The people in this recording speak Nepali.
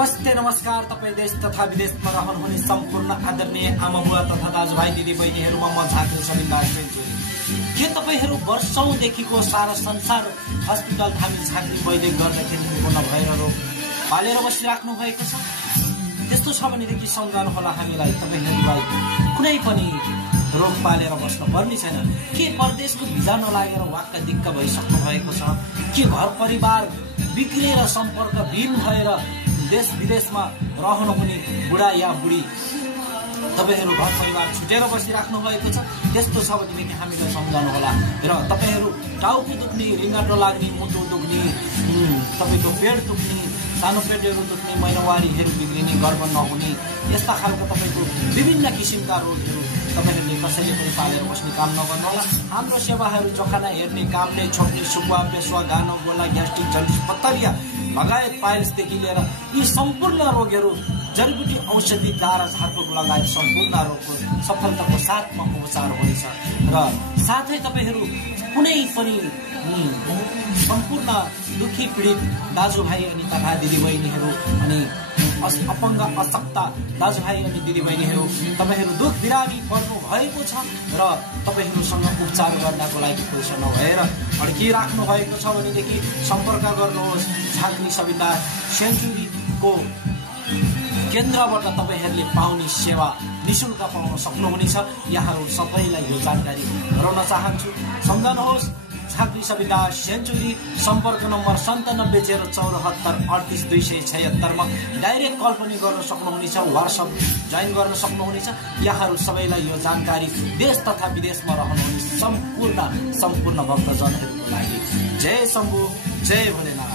नमस्ते नमस्कार तपाईं देश तथा विदेशमा रहनुहुने सम्पूर्ण आदरणीय आमा बुवा तथा दाजुभाइ दिदी बहिनीहरुमा म झाँक्री सबिन्दास सेन्चुरी। के तपाईहरु वर्षौंदेखिको सारा संसार हस्पिटल धामी झाँक्री वैद्य गर्दाखेरि पूर्ण भएर रोग पालेर बसिराख्नु भएको छ? त्यस्तो छ भनेदेखि सम्झाउनु होला हामीलाई, तपाईहरुलाई कुनै पनि रोग पालेर बस्न पर्ने छैन। के परदेशको भिजा नलागेर वाक्क दिक्क भइसक्नु भएको छ? के घर परिवार बिग्रेर सम्पर्क विहीन भएर देश विदेशमा रहनुहुने बुढा या बुढी तपाईहरु घर परिवार छुटेर बसिराख्नु भएको छ? त्यस्तो छ भनेदेखि हामीलाई सम्झाउनु होला। र तपाईहरु टाउको दुख्ने, रिङ्गटो लाग्ने, मुटु दुख्ने, तपाईको पेट दुख्ने, सानो पेटहरु दुख्ने, महिनावारीहरु बिग्रिने, गर्भ नहुने, यस्ता खालका तपाईको विभिन्न किसिमका रोगहरु तपाईहरुले कसैले पनि पालेर बस्ने काम नगर्नु होला। हाम्रो सेवाहरु चखाना हेर्ने, कामले छोप्ने, सुक्वा पेसवा, गानो गोला, ग्यास्ट्रिक, जन्डिस, पत्तरिया लगायत पाइल्सदेखि लिएर यी सम्पूर्ण रोगहरु जडीबुटी औषधि दारा झारफुक लगायत सम्पूर्ण रोगको सफलताको साथमा उपचार हुनेछ। र साथै तपाईहरु कुनै पनि सम्पूर्ण दुखी पीडित दाजुभाइ अनि तथा दिदीबहिनीहरु अनि अपंग अशक्त दाजुभाइ अनि दिदीबहिनीहरु तपाईहरु दुख बिरामी पर्नु भएको छ र तपाईहरुसँग उपचार गर्नको लागि पैसा नभएर अड्किराख्नु भएको छ भनेदेखि सम्पर्क गर्नुहोस्। झाँक्री सबिन्दास सेन्चुरीको केन्द्रबाट तपाईहरुले पाउने सेवा निशुल्क पाउन सक्नुहुनेछ। यहाँहरु सबैलाई यो जानकारी गराउन चाहन्छु। सम्झनुहोस्, झाँक्री सबिन्दास सेन्चुरी, सम्पर्क नम्बर 9704783276 मा डाइरेक्ट कल पनि गर्न सक्नुहुनेछ, व्हाट्सएप जोइन गर्न सक्नुहुनेछ। यहाँहरु सबैलाई यो जानकारी देश तथा विदेशमा रहनुहुने सम्पूर्ण भक्तजनहरुको लागि जय शम्भु, जय भोलेनाथ।